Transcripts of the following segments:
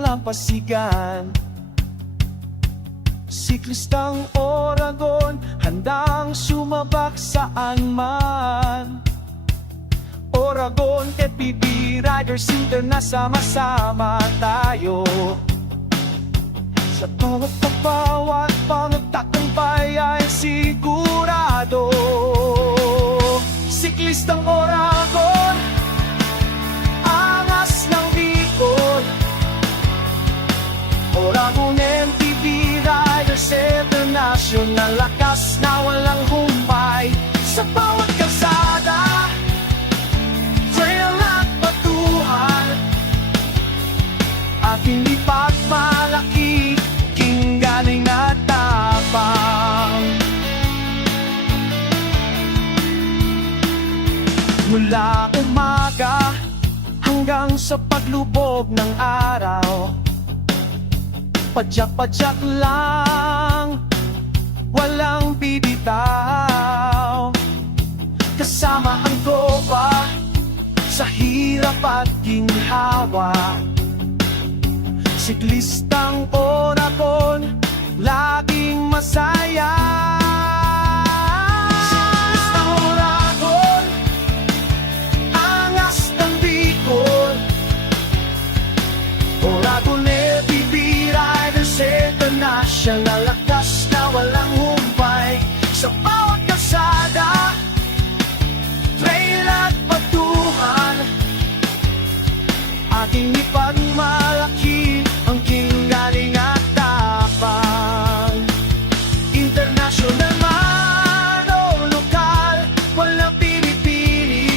dalampasigan. Siklistang Oragon, handang sumabak saan man. Oragon, FPV Riders Sama-sama tayo. Sa bawat pangtagumpay ay sigurado. Siklistang Oragon, angas ng Bicol. Oragon MTV Riders International, lakas na walang humpay. Sa bawat kalsada, trail at batuhan, ating ipagmalaki, galing at tapang. Mula umaga hanggang sa paglubog ng araw, padyak-padyak lang, walang bibitaw. Kasama ang tropa sa hirap at ginhawa. Siklistang Oragon, laging masaya. Siklistang Oragon, angas ng Bicol. Oragon FPV Riders International, lakas na walang humpay. Sa bawat kalsada, trail at batuhan, ating ipagmalaki ang galing at tapang. International man o lokal, walang pinipili.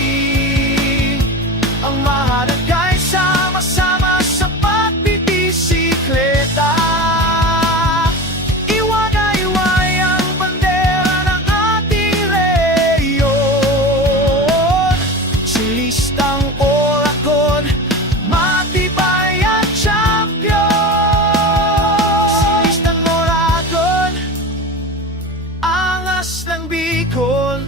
Ang mahalaga ay sama-sama sa pagbibisikleta. Iwaga-iway ang bandera ng ating reyon. Siklistang Oragon, matibay at champion. Siklistang Oragon, angas ng Bicol.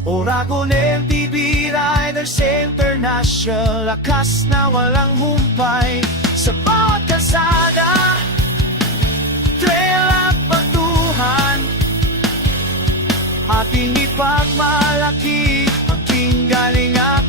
Oragon MTV Riders International, lakas na walang humpay. Sa bawat kalsada, trail at batuhan, ating ipagmalaki ang galing at